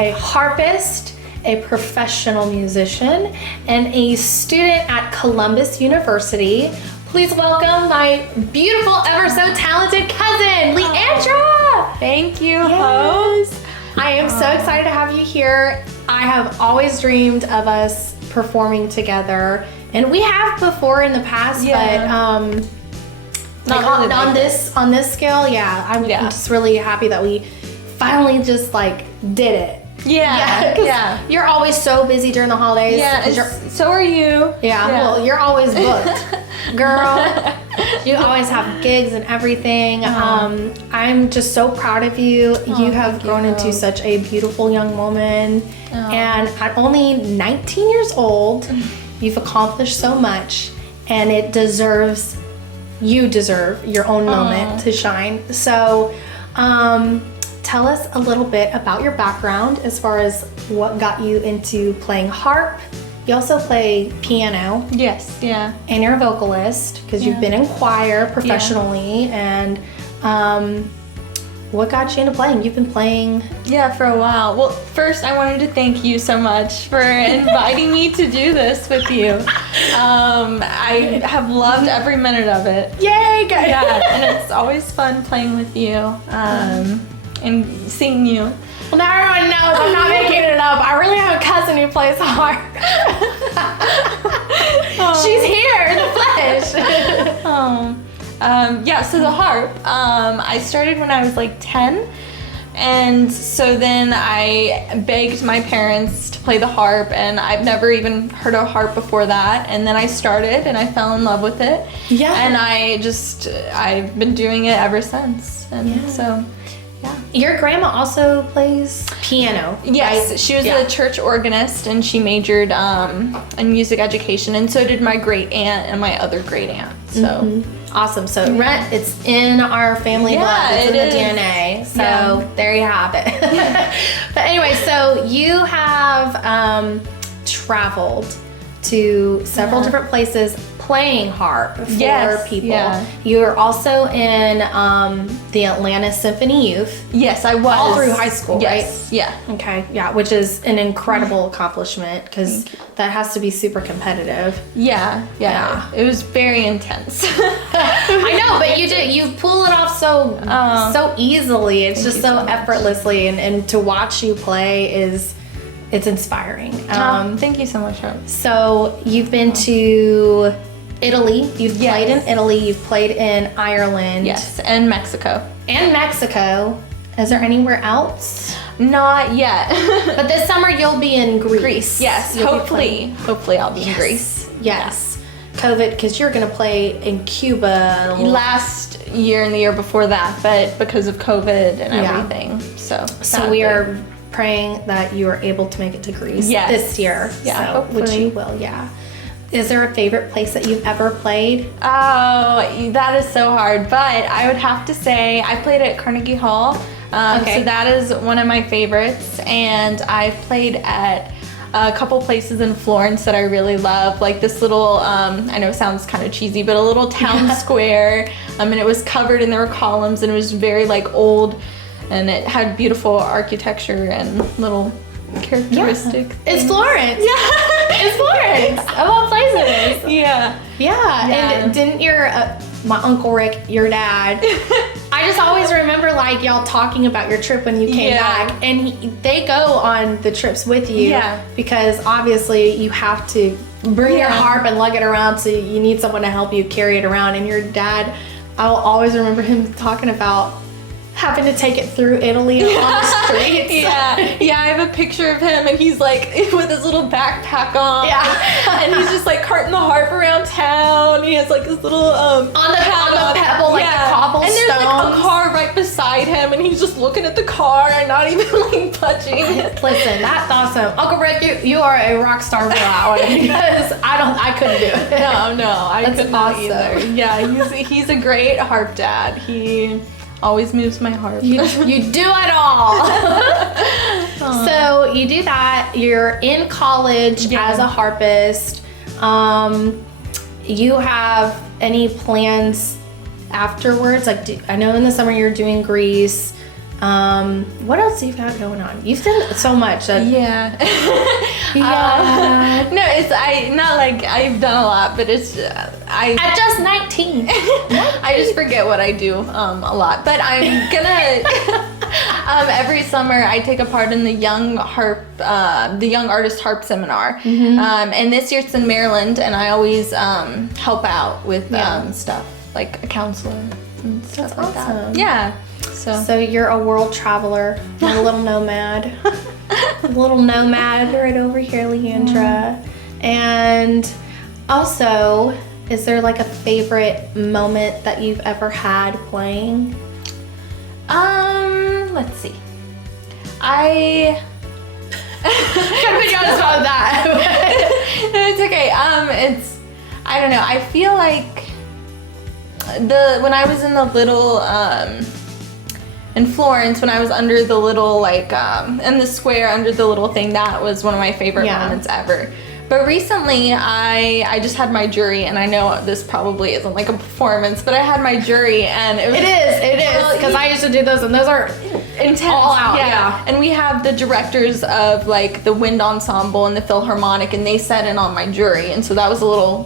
a harpist, a professional musician, and a student at Columbus University. Please welcome my beautiful, ever so talented cousin, Leandra! Thank you, Yes. host. I am so excited to have you here. I have always dreamed of us performing together, and we have before in the past, but Not like really on like this scale, I'm just really happy that we finally just like did it. Yeah. You're always so busy during the holidays. Yeah, so are you. Yeah, well, you're always booked, girl. You always have gigs and everything. I'm just so proud of you. You have grown into such a beautiful young woman. And at only 19 years old, you've accomplished so much, and you deserve your own moment to shine. So, tell us a little bit about your background as far as what got you into playing harp. You also play piano. Yes, yeah. And you're a vocalist because you've been in choir professionally. And what got you into playing? You've been playing. Yeah, for a while. Well, first I wanted to thank you so much for inviting me to do this with you. I have loved every minute of it. Yay, good. Yeah, and it's always fun playing with you and seeing you. Well, now everyone knows I'm not making it up. I really have a cousin who plays harp. She's here in the flesh. So the harp, I started when I was like 10. And so then I begged my parents to play the harp, and I've never even heard a harp before that. And then I started and I fell in love with it. Yeah. And I've been doing it ever since. And so, yeah. Your grandma also plays piano. Yes, right? she was a church organist, and she majored in music education, and so did my great aunt and my other great aunt. So awesome. So it's in our family blood. It's in the DNA. So there you have it. But anyway, so you have traveled to several different places playing harp for people. Yeah. You're also in the Atlanta Symphony Youth. Yes, I was. All through high school, right? Yeah. Okay, yeah, which is an incredible accomplishment because that has to be super competitive. Yeah. It was very intense. I know, but you pull it off so easily. It's just so effortlessly, and to watch you play it's inspiring. Thank you so much, Hope. So you've been to Italy. You've played in Italy. You've played in Ireland. Yes, and Mexico. And Mexico. Is there anywhere else? Not yet. But this summer you'll be in Greece. Yes, hopefully I'll be in Greece. Yes. COVID, because you're going to play in Cuba. Last year and the year before that, but because of COVID and everything. So we are praying that you are able to make it to Greece this year. Yeah, hopefully. Which you will, Is there a favorite place that you've ever played? Oh, that is so hard, but I would have to say I played at Carnegie Hall. So that is one of my favorites, and I've played at a couple places in Florence that I really love, like this little, I know it sounds kind of cheesy, but a little town square, and it was covered and there were columns, and it was very like old, and it had beautiful architecture and little characteristics. It's Florence. It's Florence, of all places. Yeah. And didn't my Uncle Rick, your dad, I just always remember like y'all talking about your trip when you came back, and they go on the trips with you because obviously you have to bring your harp and lug it around, so you need someone to help you carry it around. And your dad, I will always remember him talking about having to take it through Italy on the streets. I have a picture of him, and he's like with his little backpack on. And he's just like carting the harp around town. He has like this little on the pebble, like the cobblestone. And there's like a car right beside him, and he's just looking at the car and not even like touching it. Listen, that's awesome. Uncle Rick, you are a rock star for that one, because I couldn't do it. No, I couldn't either. Yeah, he's a great harp dad. He always moves my heart. You do it all. So you do that. You're in college as a harpist. You have any plans afterwards? Like, I know in the summer you're doing Greece. What else do you got going on? You've done so much. Yeah. Yeah. No, not like I've done a lot, but it's At just 19. I just forget what I do a lot. But I'm gonna every summer I take a part in the Young Artist Harp Seminar, and this year it's in Maryland, and I always help out with stuff like a counselor and stuff like that. Yeah. So you're a world traveler, a little nomad. A little nomad right over here, Leandra. And also, is there like a favorite moment that you've ever had playing? Let's see. I Gotta put you on the spot with that. No, it's okay. I don't know. I feel like when I was in the little in Florence, when I was under the little in the square under the little thing, that was one of my favorite moments ever. But recently, I just had my jury, and I know this probably isn't like a performance, but I had my jury, and it is because I used to do those, and those are intense, all out. Yeah. And we have the directors of like the wind ensemble and the Philharmonic, and they sat in on my jury, and so that was a little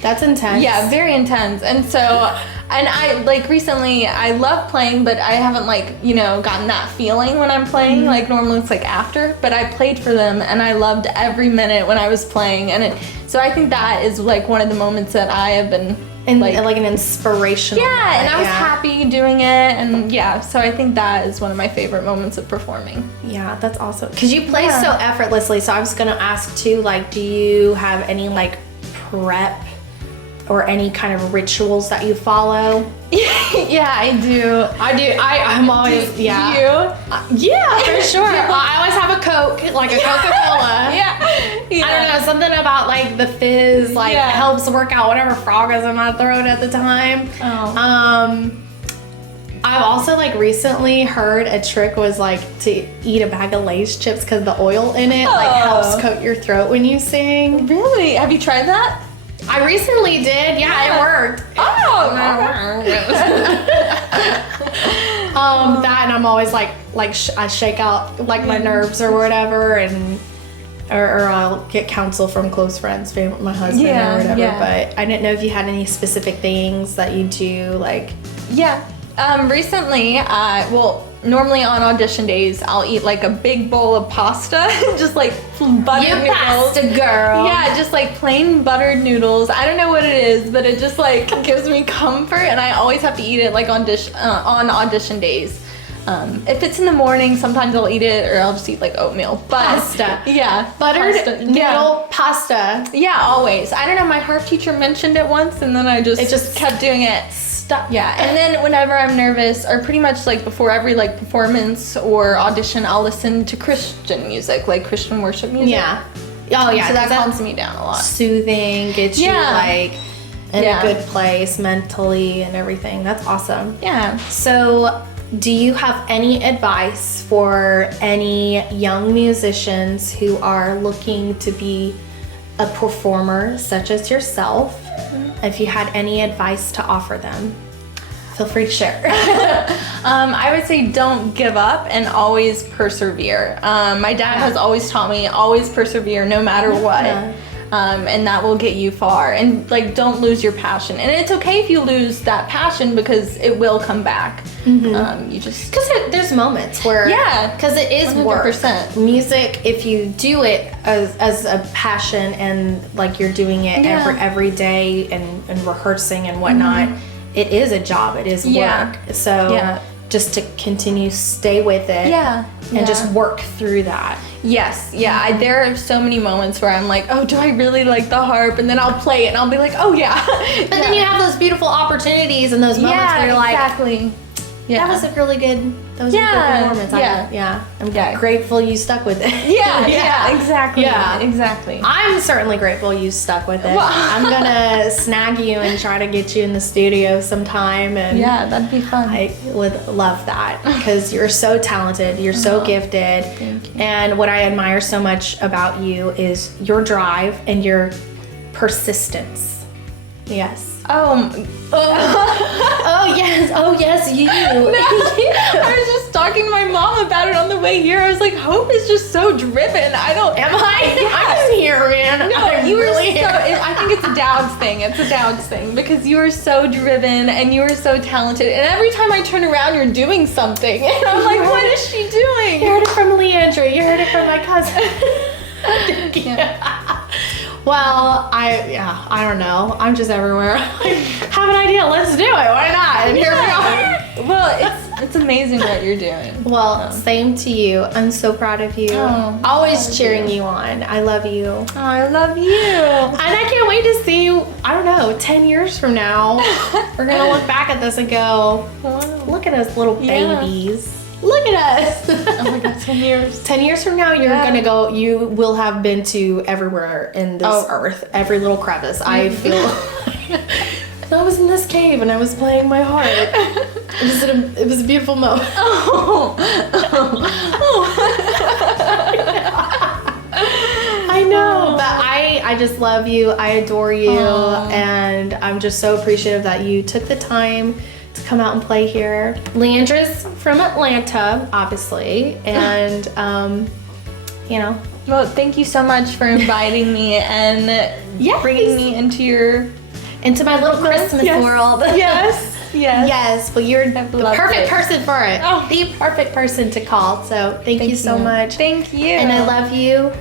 that's intense. Yeah, very intense. And so. And I recently I love playing, but I haven't gotten that feeling when I'm playing. Like normally it's after, but I played for them and I loved every minute when I was playing. And so I think that is one of the moments that I have been like an inspirational. Yeah, and I was happy doing it, and so I think that is one of my favorite moments of performing. Yeah, that's awesome. Because you play so effortlessly. So I was gonna ask too, do you have any prep or any kind of rituals that you follow? Yeah, I do. I'm always, Do you? Yeah, for sure. I always have a Coke, like a Coca-Cola. Yeah. I don't know, something about the fizz, helps work out whatever frog is in my throat at the time. Oh. I've also recently heard a trick was to eat a bag of Lay's chips because the oil in it helps coat your throat when you sing. Really? Have you tried that? I recently did. Yeah, it worked. Oh. That, and I'm always I shake out my nerves or whatever, and or I'll get counsel from close friends, my husband or whatever. Yeah. But I didn't know if you had any specific things that you do Yeah. Recently, normally on audition days, I'll eat a big bowl of pasta, just buttered noodles. Pasta girl. Yeah, just plain buttered noodles. I don't know what it is, but it just gives me comfort, and I always have to eat it on audition days. If it's in the morning, sometimes I'll eat it, or I'll just eat oatmeal. But, pasta. Yeah. Buttered pasta. noodle pasta. Yeah, always. I don't know, my harp teacher mentioned it once, and then I just kept doing it. Yeah, and then whenever I'm nervous, or pretty much before every performance or audition, I'll listen to Christian music, Christian worship music. Yeah. Oh yeah. So that calms me down a lot. Soothing, gets you in a good place mentally and everything. That's awesome. Yeah. So, do you have any advice for any young musicians who are looking to be a performer such as yourself? If you had any advice to offer them, feel free to share. I would say don't give up and always persevere. My dad has always taught me, always persevere no matter what. And that will get you far. And don't lose your passion. And it's okay if you lose that passion, because it will come back. You just... Because there's moments where... Yeah. Because it is 100%. Work. Music, if you do it as a passion and you're doing it every day and rehearsing and whatnot, it is a job. It is work. So just to continue, stay with it. And just work through that. Yes, yeah. There are so many moments where I'm oh, do I really like the harp? And then I'll play it and I'll be oh yeah. But then you have those beautiful opportunities and those moments where you're exactly. That was a really good. That was a good performance. I'm grateful you stuck with it. Yeah, exactly. Yeah, exactly. I'm certainly grateful you stuck with it. I'm gonna snag you and try to get you in the studio sometime. And that'd be fun. I would love that because you're so talented. You're so gifted. Thank you. And what I admire so much about you is your drive and your persistence. Yes. Oh, Oh yes, you. I was just talking to my mom about it on the way here. I was like, Hope is just so driven. I don't. Am I? Yeah. I'm just here, man. No, I'm you were really so. I think it's a Douds thing. It's a Douds thing because you are so driven and you are so talented. And every time I turn around, you're doing something, and I'm like, what is she doing? You heard it from Leandra. You heard it from my cousin. Yeah. Well, I don't know. I'm just everywhere. I have an idea. Let's do it. Why not? And here we are. Well, it's amazing what you're doing. Well, same to you. I'm so proud of you. Oh, Always cheering you on. I love you. Oh, I love you. And I can't wait to see you, I don't know, 10 years from now. We're going to look back at this and go, look at us little babies. Look at us. Oh my God, 10 years. 10 years from now, you will have been to everywhere in this earth, every little crevice. I feel I was in this cave and I was playing my heart. It was a beautiful moment. I know, but I just love you. I adore you. And I'm just so appreciative that you took the time to come out and play here. Leandra's from Atlanta, obviously, and Well, thank you so much for inviting me and bringing me into my little Christmas world. Yes. Yes, well, you're the perfect it. person for it. Oh. The perfect person to call. So thank you so much. Thank you. And I love you.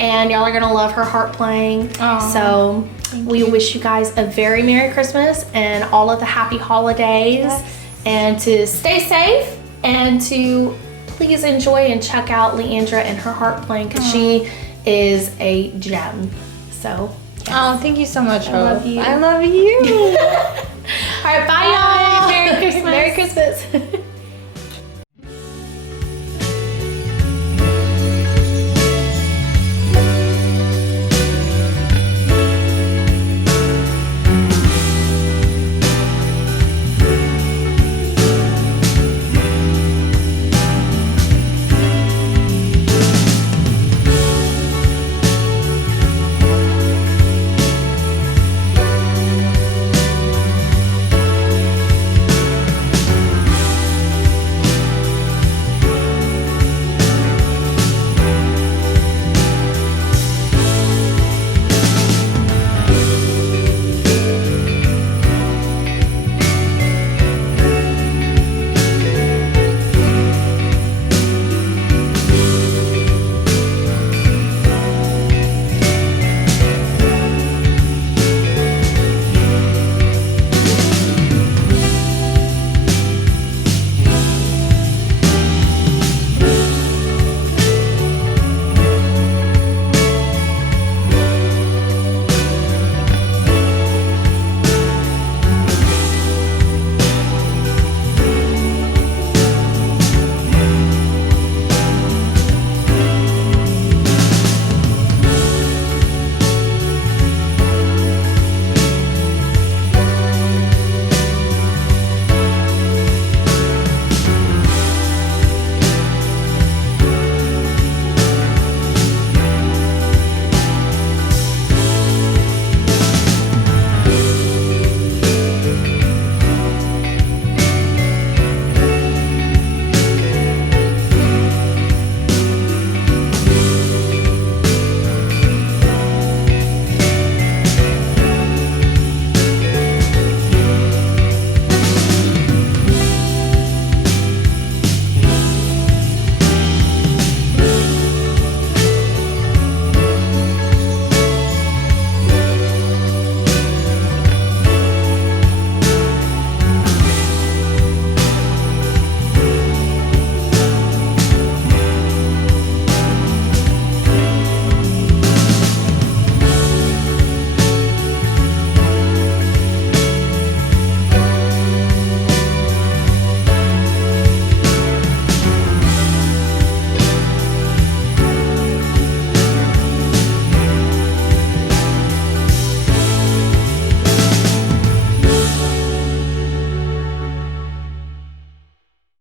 And y'all are going to love her harp playing. Aw. So we wish you guys a very Merry Christmas and all of the happy holidays. Yes. And to stay safe and to please enjoy and check out Leandra and her harp playing because she is a gem. So, Oh, thank you so much, Hope. I love you. I love you. All right, bye, y'all. Merry Christmas. Merry Christmas.